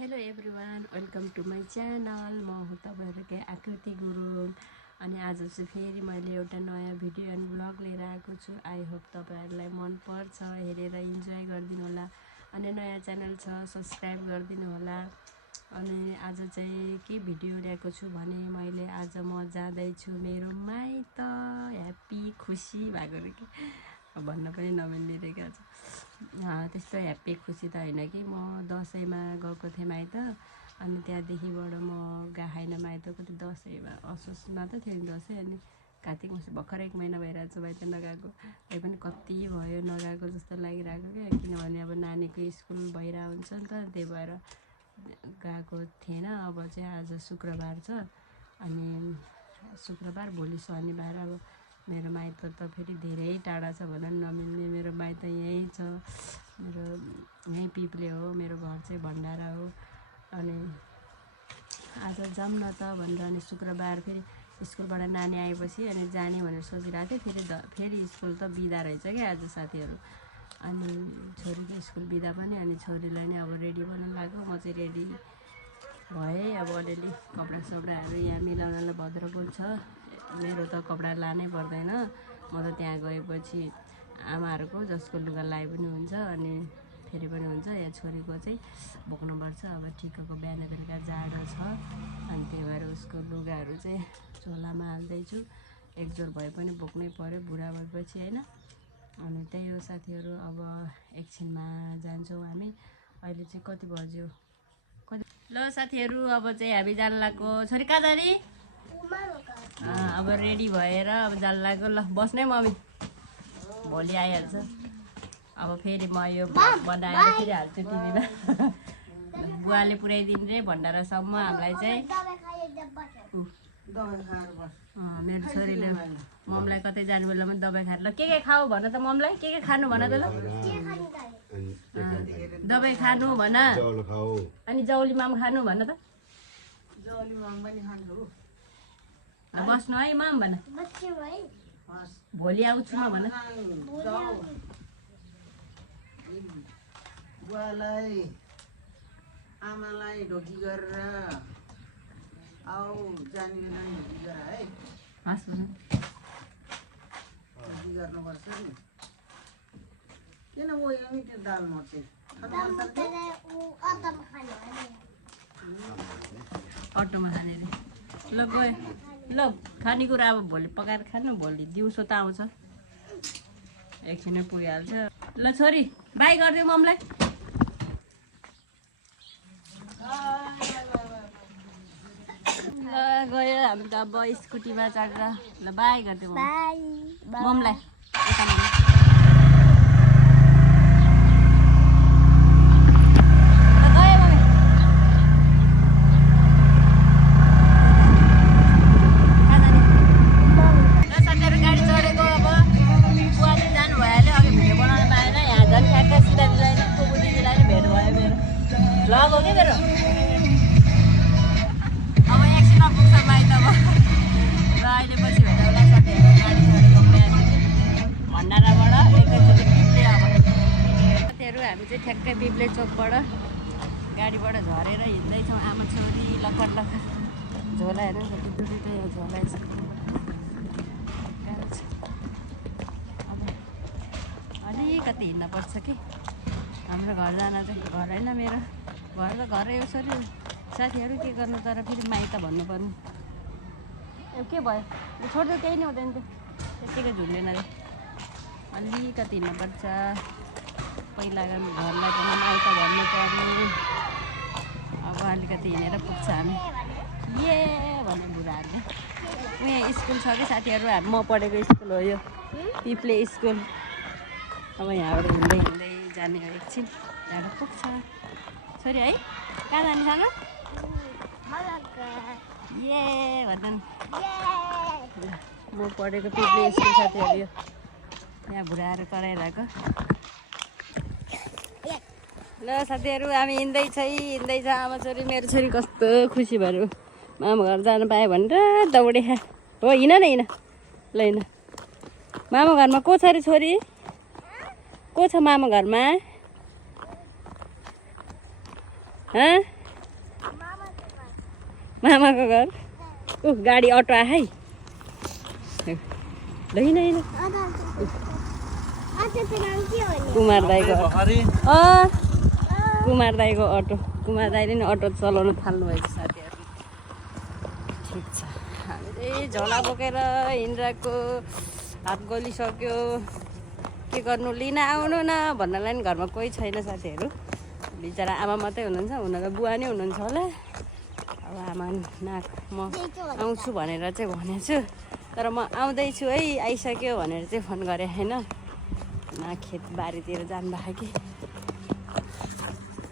Hello everyone, welcome to my channel. म हो तपाईँहरूकै आकृति गुरुङ। अनि आज चाहिँ फेरि मैले एउटा नयाँ भिडियो एन्ड ब्लग लिएर आएको छु। आई होप तपाईँहरूलाई मनपर्छ, हेरेर इन्जोय गरिदिनु होला। अनि नयाँ च्यानल छ, सब्सक्राइब गरिदिनु होला। अनि आज चाहिँ के भिडियो ल्याएको छु भने मैले आज म जाँदैछु मेरो माइत। ह्याप्पी खुसी भएको रे कि भन्न पनि नमिल्ने रहेको छ। त्यस्तो ह्याप्पी खुसी त होइन कि म दसैँमा गएको थिएँ माइत। अनि त्यहाँदेखिबाट म गएन माइत। कति दसैँमा असोजमा त थियो नि दसैँ। अनि कार्तिक मास भर्खर 1 महिना भइरहेको छ माइत नगएको। त्यही पनि कति भयो नगएको जस्तो लागिरहेको क्या, किनभने अब नानीको स्कुल भइरहेको हुन्छ नि त, त्यही भएर गएको थिएन। अब चाहिँ आज शुक्रबार छ, अनि शुक्रबार भोलि शनिबार। अब मेरो माइत त फेरि धेरै टाढा छ भन्न नमिल्ने। मेरो माइत यहीँ छ, मेरो यहीँ पिप्ले हो। मेरो घर चाहिँ भण्डारा हो। अनि आज जाऊँ न त भनेर अनि शुक्रबार फेरि स्कुलबाट नानी आएपछि अनि जाने भनेर सोचिरहेको थिएँ। फेरि स्कुल त बिदा रहेछ क्या आज साथीहरू। अनि छोरीको स्कुल बिदा पनि, अनि छोरीलाई नै अब रेडी बनाउनु लाग्यो। म चाहिँ रेडी भएँ। अब अलिअलि कपडा सपडाहरू यहाँ मिलाउनलाई भद्रको छ। मेरो त कपडा लानै पर्दैन, म त त्यहाँ गएपछि आमाहरूको जसको लुगा लाए पनि हुन्छ, अनि फेरि पनि हुन्छ। या छोरीको चाहिँ बोक्नुपर्छ। अब ठिक्कको बिहान बेलुका जाडो छ, अनि त्यही भएर उसको लुगाहरू चाहिँ झोलामा हाल्दैछु। एक जोर भए पनि बोक्नै पर्यो बुढा भएपछि होइन। अनि त्यही हो साथीहरू। अब एकछिनमा जान्छौँ हामी। अहिले चाहिँ कति बज्यो ल साथीहरू, अब चाहिँ हामी जान लाग्यो। छोरी कहाँ जाने? अब रेडी भएर अब जान लाग्यो। ल बस्नै मम्मी, भोलि आइहाल्छ। अब फेरि म यो बनाएर फेरि हाल्छु टिभीमा। बुवाले पुऱ्याइदिनु रे भण्डारासम्म हामीलाई चाहिँ। मेरो छोरीले ममलाई कतै जानु बेलामा दबाई खाएर। ल के खाऊ भन त ममलाई, के खानु भन त। ल दबाई खानु भन, अनि जौली माम खानु भन त। बस्नु है माम भन, भोलि आउँछु म भन। बुवालाई आमालाई ढोकी गरेर आऊ, जाने ढोकी गर है। हस् भन, ढोकी गर्नुपर्छ नि। किन वो यही त्यो दाल मर्छ अटोमा खाने रे। ल गयो। ल खानेकुरा अब भोलि पकाएर खानु, भोलि दिउँसो त आउँछ, एकछिनै पुगिहाल्छ। ल छोरी बाई गरिदिऊ ममलाई। ल गयो हामी त अब स्कुटीमा चढेर। ल बाई गरिदिऊ ममलाई। भ्लग हो क्या मेरो। अब एकछिनमा पुग्छ माइत। अब र अहिले पछि भेट्दा साथीहरू गाडी चढेको भण्डाराबाट एकैचोटि पिप्ले। अब साथीहरू हामी चाहिँ ठ्याक्कै पिप्ले चोकबाट गाडीबाट झरेर हिँड्दैछौँ। आमा छोरी लखर लखर। झोला हेर्नु कति दुईवटै झोला यसो गाह्रो छ। अब अलिकति हिँड्नुपर्छ कि हाम्रो घर जान चाहिँ। घर होइन मेरो घर त घर यसरी साथीहरू के गर्नु, तर फेरि माइत भन्नुपर्ने। के भयो छोड्दै केही नै हुँदैन त, त्यत्तिकै झुन्डेन रे। अलिकति हिँड्नुपर्छ। पहिला घरलाई पनि माइत भन्नुपर्ने। अब अलिकति हिँडेर पुग्छ हामी। ए भन्ने बुढाहरूले। उहाँ स्कुल छ कि साथीहरू, म पढेको स्कुल हो यो पिप्ले स्कुल। अब यहाँबाट हिँड्दै हिँड्दै जाने हो। एकछिन त्यहाँबाट पुग्छ छोरी है। कहाँ जाने सँग? ए भन्छन्। म पढेको पिप्ले स्कुल साथीहरू यो यहाँ बुढाहरू कराइरहेको। ल साथीहरू हामी हिँड्दैछ। आमा छोरी, मेरो छोरी कस्तो खुसी भएर मामा घर जानु पायो भनेर दौडे हो। हिँड न हिँड। ल हिँड। मामा घरमा को छ अरे छोरी? को छ मामा घरमा? मामाको घर गाडी अटो आए है होइन कुमार दाईको कुमार दाईको अटो कुमार दाईले नि अटो चलाउन थाल्नु भएको साथीहरू ठिक छ हामी चाहिँ झोला बोकेर हिँडिरहेको हात गलिसक्यो के गर्नु लिन आउनु न भन्नलाई नि घरमा कोही छैन साथीहरू बिचरा आमा मात्रै हुनुहुन्छ हुन त बुवा नै हुनुहुन्छ होला अब आमा नाक म आउँछु भनेर चाहिँ भनेको छु तर म आउँदैछु है आइसक्यो भनेर चाहिँ फोन गरेँ होइन न खेतबारीतिर जानुभयो कि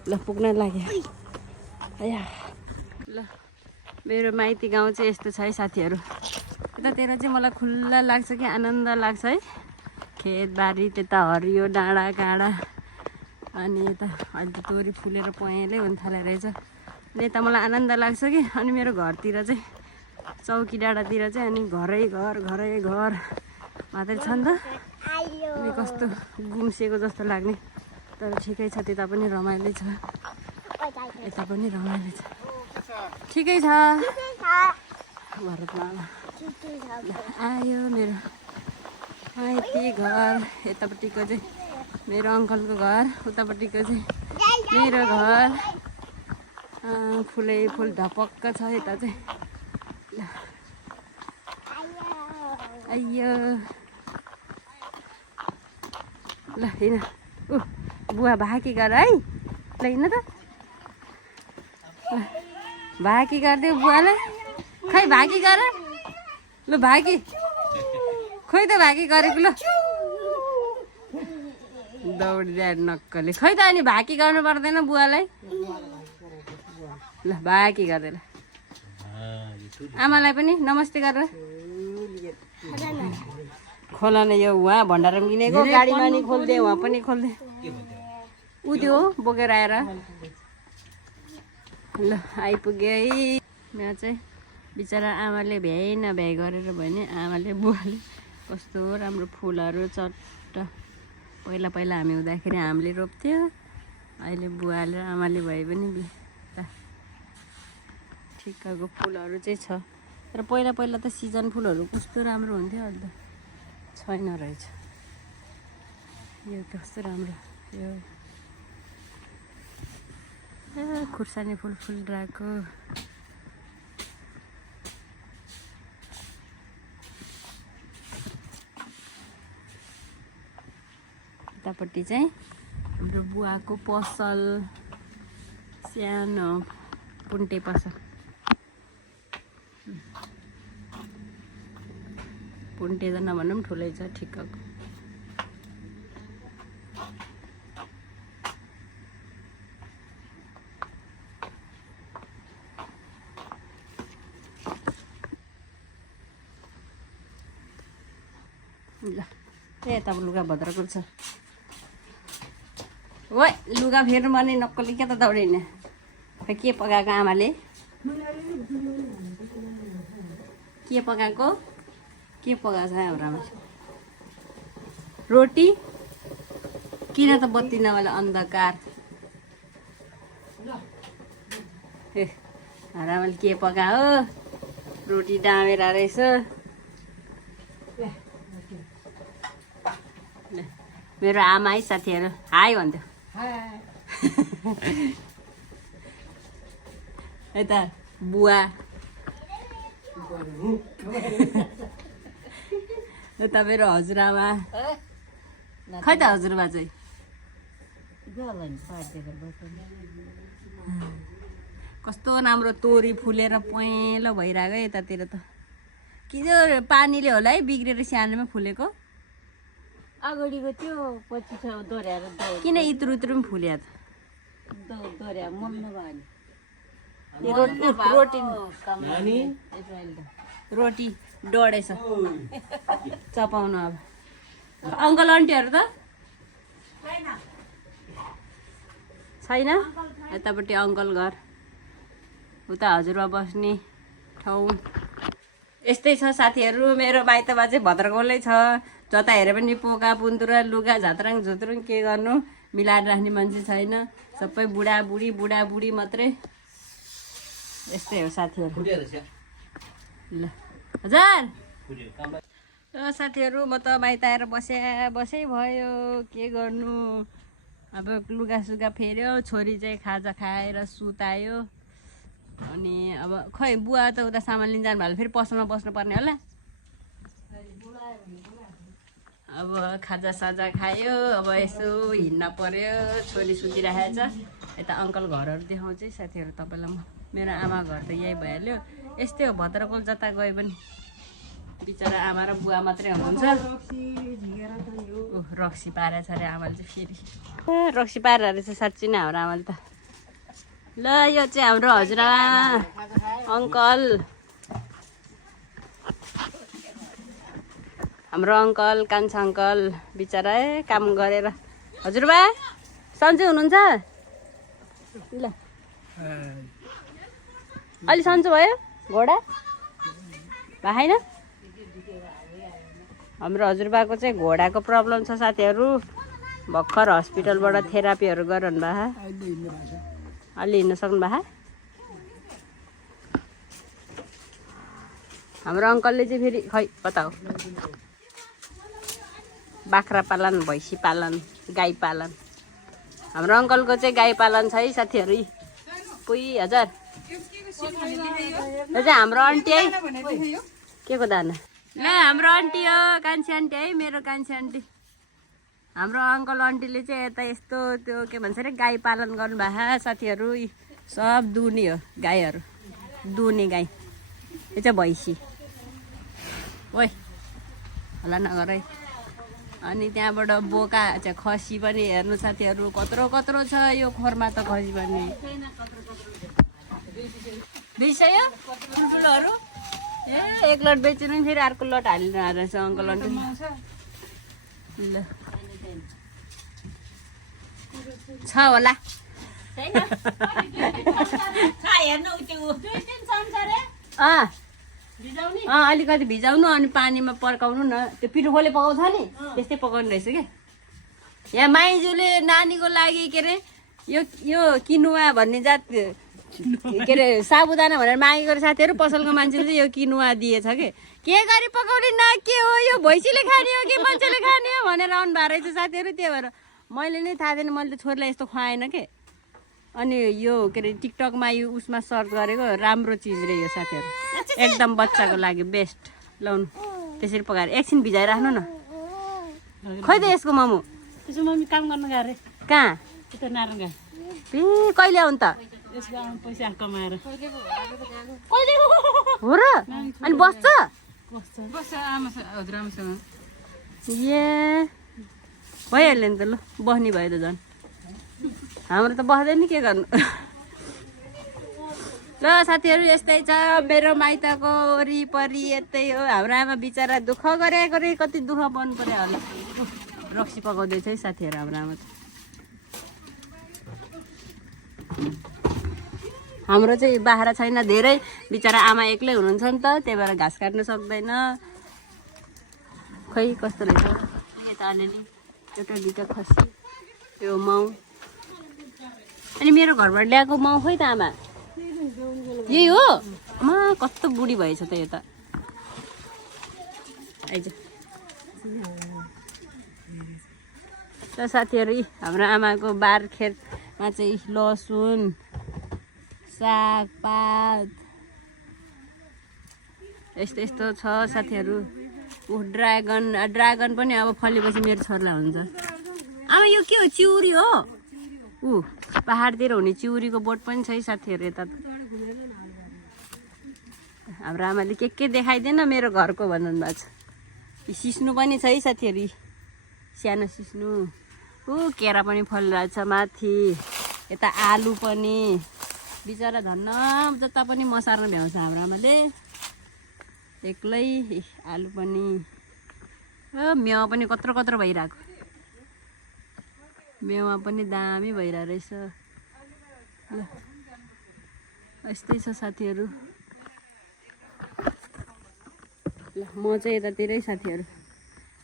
ल पुग्न लाग्यो आया ल मेरो माइती गाउँ चाहिँ यस्तो छ है साथीहरू यतातिर चाहिँ मलाई खुल्ला लाग्छ कि आनन्द लाग्छ है खेतबारी त्यता हरियो डाँडा काँडा अनि यता अहिले त तोरी फुलेर पहेँलै हुन थाले रहेछ अनि यता मलाई आनन्द लाग्छ कि अनि मेरो घरतिर चाहिँ चौकी डाँडातिर चाहिँ अनि घरै घर मात्रै छ नि त अनि कस्तो गुम्सिएको जस्तो लाग्ने तर ठिकै छ त्यता पनि रमाइलो छ यता पनि रमाइलो छ ठिकै छ भरतमा आयो मेरो माइती घर यतापट्टिको चाहिँ मेरो अङ्कलको घर उतापट्टिको चाहिँ मेरो घर फुलै फुल ढपक्क छ यता चाहिँ आइयो ल हिँड बुवा भाकी गर है ल हिँड त भाकी गरिदेऊ बुवालाई खै भाकी गर ल भाकी खोइ त भाकी गरेको ल दौडिरहेको नक्कले खै त अनि भाकी गर्नु पर्दैन बुवालाई ल भाकी गर्दै ल आमालाई पनि नमस्ते गरेर खोला न यो उहाँ भण्डारा किनेको गाडीमा नि खोल्दे उहाँ पनि खोल्दे ऊ त्यो बोकेर आएर ल आइपुग्यो है यहाँ चाहिँ बिचरा आमाले भ्याइ नभ्याइ गरेर भने आमाले बुवाले कस्तो राम्रो फुलहरू चट्ट पहिला हामी हुँदाखेरि हामीले रोप्थ्यो अहिले बुवाले आमाले भए पनि ठिक्कको फुलहरू चाहिँ छ तर पहिला त सिजन फुलहरू कस्तो राम्रो हुन्थ्यो अहिले त छैन रहेछ यो कस्तो राम्रो यो खुर्सानी फुल फुलिरहेको यतापट्टि चाहिँ हाम्रो बुवाको पसल सानो पुन्टे पसल पुन्टे त नभन्नु पनि ठुलै छ ठिक्कको ल यता लुगा भद्रको छ ओइ लुगा फेर्नु पर्ने नक्कली क्या त दौडिने खै के पकाएको आमाले के पकाएको छ हाम्रोमा रोटी किन त बत्ती नभए अन्धकार ए आमाले के पकायो रोटी डाँबेर रहेछ मेरो आमा है साथीहरू हाई भन्थ्यो यता बुवा यता मेरो हजुरआमा खै त हजुरबा चाहिँ कस्तो राम्रो तोरी फुलेर पहेँलो भइरहेको यतातिर त किन पानीले होला है बिग्रेर सानोमा फुलेको अगाडिको त्यो पछि छ दोहोऱ्याएर किन इत्रु पनि फुल्या त दोहोऱ्या मम्न भयो रोटी डढेछ चपाउनु अब अङ्कल आन्टीहरू त छैन यतापट्टि अङ्कल घर उता हजुरबा बस्ने ठाउँ यस्तै छ साथीहरू मेरो माइतमा चाहिँ भद्रगाउँलै छ जता हेरे पनि पोका पुन्तुरा लुगा झात्राङ झुत्रुङ के गर्नु मिलाएर राख्ने मान्छे छैन सबै बुढाबुढी मात्रै यस्तै हो साथीहरू ल हजुर साथीहरू म त बाहिर आएर बसै भयो के गर्नु अब लुगासुगा फेर्यो छोरी चाहिँ खाजा खाएर सुतायो अनि अब खै बुवा त उता सामान लिन जानु भयो फेरि पसलमा बस्नुपर्ने होला अब खाजासाजा खायो अब यसो हिँड्न पर्यो छोरी सुतिरहेको छ यता अङ्कल घरहरू देखाउँछु है साथीहरू तपाईँलाई म मेरो आमा घर त यही भइहाल्यो यस्तै हो भद्रकोल जता गयो भने बिचरा आमा र बुवा मात्रै हुनुहुन्छ रक्सी पारेछ अरे आमाले चाहिँ फेरि रक्सी पारेर चाहिँ साँच्ची नै हाम्रो आमाले त ल यो चाहिँ हाम्रो हजुरआमा अङ्कल हाम्रो अङ्कल कान्छा अङ्कल बिचरा काम गरेर हजुरबा सन्चै हुनुहुन्छ ल अलि सन्चो भयो घोडा भएन हाम्रो हजुरबाको चाहिँ घोडाको प्रब्लम छ साथीहरू भर्खर हस्पिटलबाट थेरापीहरू गराउनु भए अलि हिँड्न सक्नु भए हाम्रो अङ्कलले चाहिँ फेरि खै कता हो बाख्रा पालन भैँसी पालन गाई पालन हाम्रो अङ्कलको चाहिँ गाई पालन छ है साथीहरू पुई हजुर यो चाहिँ हाम्रो आन्टी है के को दाना ल हाम्रो आन्टी हो कान्छी आन्टी है मेरो कान्छी आन्टी हाम्रो अङ्कल आन्टीले चाहिँ यता यस्तो त्यो के भन्छ अरे गाई पालन गर्नुभएको साथीहरू सब दुनी हो गाईहरू दुने गाई यो चाहिँ भैँसी ओइ होला नगर है अनि त्यहाँबाट बोका चाहिँ खसी पनि हेर्नु साथीहरू कत्रो कत्रो छ यो खोरमा त खसी पनि बेचिसक्यो ठुल्ठुलोहरू ए एक लट बेच्नु नि फेरि अर्को लट हालिनु रहेछ अङ्कल आन्टी ल छ होला अलिकति भिजाउनु अनि पानीमा पर्काउनु न त्यो पिठो खोले पकाउँछ नि त्यस्तै पकाउनु रहेछ क्या यहाँ माइजूले नानीको लागि के अरे यो किनुवा भन्ने जात के अरे साबुदाना भनेर मागेको साथीहरू पसलको मान्छेले चाहिँ यो किनुवा दिएछ के गरी पकाउने न के हो यो भैँसीले खाने हो कि मान्छेले खाने हो भनेर आउनु भएको रहेछ साथीहरू त्यही भएर मैले नै थाहा थिएन मैले त छोरीलाई यस्तो खुवाएन के अनि यो के अरे टिकटकमा यो उसमा सर्च गरेको राम्रो चिज रे यो साथीहरू एकदम बच्चाको लागि बेस्ट लाउनु त्यसरी पकाएर एकछिन भिजाइराख्नु न खै त यसको मोमो त्यसो मम्मी काम गर्न गए रे कहाँ यता नारायण कहिले आउनु त पैसा कमाएर हो र अनि बस्छ ए भइहाल्यो नि त ल बस्ने भयो त झन् हाम्रो त बस्दैन के गर्नु ल साथीहरू यस्तै छ मेरो माइतको वरिपरि यतै हो हाम्रो आमा बिचरा दुःख गरेको रे कति दुःख पर्नु पर्यो होला रक्सी पकाउँदैछ है साथीहरू हाम्रो आमा त हाम्रो चाहिँ बाख्रा छैन धेरै बिचरा आमा एक्लै हुनुहुन्छ नि त त्यही भएर घाँस काट्नु सक्दैन खै कस्तो रहेछ यता अलिअलि एउटा दुइटा खसी यो माउ अनि मेरो घरबाट ल्याएको माउ खोइ त आमा यही हो आमा कस्तो बुढी भएछ त यो त आइज ल साथीहरू हाम्रो आमाको बारखेतमा चाहिँ लसुन सागपात यस्तो यस्तो छ साथीहरू ड्रागन पनि अब फलेपछि मेरो छोरीलाई हुन्छ आमा यो के हो चिउरी हो पहाडतिर हुने चिउरीको बोट पनि छ है साथीहरू यता त हाम्रो आमाले के देखाइदिएन मेरो घरको भन्नु भएको छ सिस्नु पनि छ है साथीहरू सानो सिस्नु केरा पनि फलिरहेछ माथि यता आलु पनि बिचरा धन्न जता पनि मसार्न भ्याउँछ हाम्रो आमाले एक्लै आलु पनि मेवा पनि कत्रो कत्रो भइरहेको मेवा पनि दामी भइरहेको रहेछ ल यस्तै छ साथीहरू ल म चाहिँ यतातिरै साथीहरू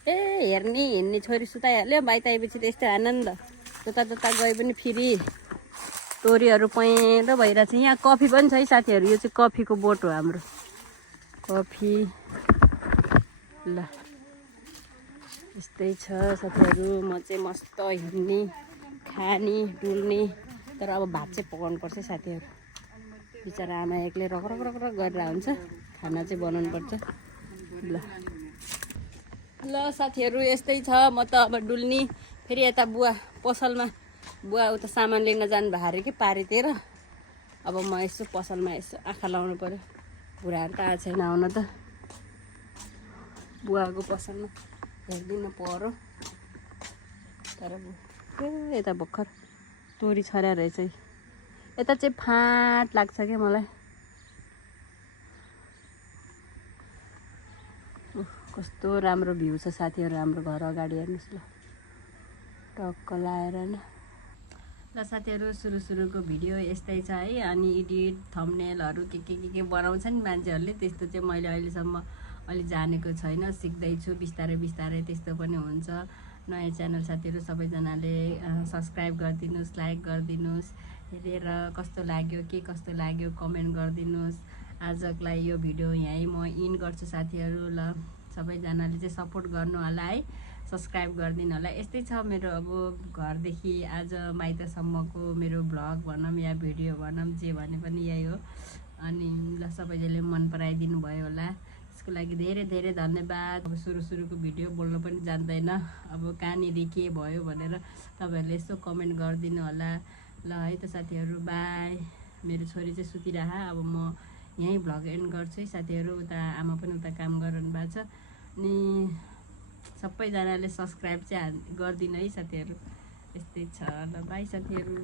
हिँड्ने छोरी सुताइहाल्यो बाइक आएपछि त यस्तै आनन्द जता गए पनि फेरि तोरीहरू पहेँलो भइरहेछ। यहाँ कफी पनि छ है साथीहरू, यो चाहिँ कफीको बोट हो हाम्रो। कफी ल यस्तै छ साथीहरू। म चाहिँ मस्त हिँड्ने खाने डुल्ने, तर अब भात चाहिँ पकाउनु पर्छ साथीहरू। बिचरा आमा एक्लै रक रक रक रक गरेर हुन्छ, खाना चाहिँ बनाउनु पर्छ। ल ल साथीहरू यस्तै छ। म त अब डुल्ने, फेरि यता बुवा पसलमा, बुवा उता सामान लिन जानु भएको अरे कि पारितिर। अब म यसो पसलमा यसो आँखा लाउनु पऱ्यो, बुढाहरू त आएको छैन आउन त। बुवाको पसलमा हेरिदिनु पर्यो। तर यता भर्खर तोरी छर्या रहेछ। यता चाहिँ फाँट लाग्छ क्या मलाई। कस्तो राम्रो भ्यू छ साथीहरू हाम्रो घर अगाडि, हेर्नुहोस् ल टक्क लाएर न। ल साथीहरू सुरुको भिडियो यस्तै छ है। अनि एडिट थम्बनेलहरू के बनाउँछ नि मान्छेहरूले, त्यस्तो चाहिँ मैले अहिलेसम्म अलि जानेको छैन, सिक्दैछु बिस्तारै बिस्तारै। त्यस्तो पनि हुन्छ। नयाँ च्यानल साथीहरू सबैजनाले सब्सक्राइब गरिदिनुहोस्, लाइक गरिदिनुहोस्, हेरेर कस्तो लाग्यो के कस्तो लाग्यो कमेन्ट गरिदिनुहोस्। आजलाई यो भिडियो यहीँ म इन गर्छु साथीहरू। ल सबैजनाले चाहिँ सपोर्ट गर्नु होला है, सब्सक्राइब गरिदिनु होला। यस्तै छ मेरो अब घरदेखि आज माइतसम्मको मेरो भ्लग भनौँ या भिडियो भनौँ, जे भने पनि यही हो। अनि ल सबैजनाले मन पराइदिनु भयो होला, त्यसको लागि धेरै धेरै धन्यवाद। अब सुरुको भिडियो बोल्न पनि जान्दैन, अब कहाँनिर के भयो भनेर तपाईँहरूले यसो कमेन्ट गरिदिनु होला। ल है त साथीहरू, बाई। मेरो छोरी चाहिँ सुतिरह, अब म यहीँ भ्लग एन्ड गर्छु है साथीहरू। उता आमा पनि उता काम गरिरहनु भएको छ। अनि सबैजनाले सब्सक्राइब चाहिँ गरिदिनु है साथीहरू। यस्तै छ। ल बाई साथीहरू।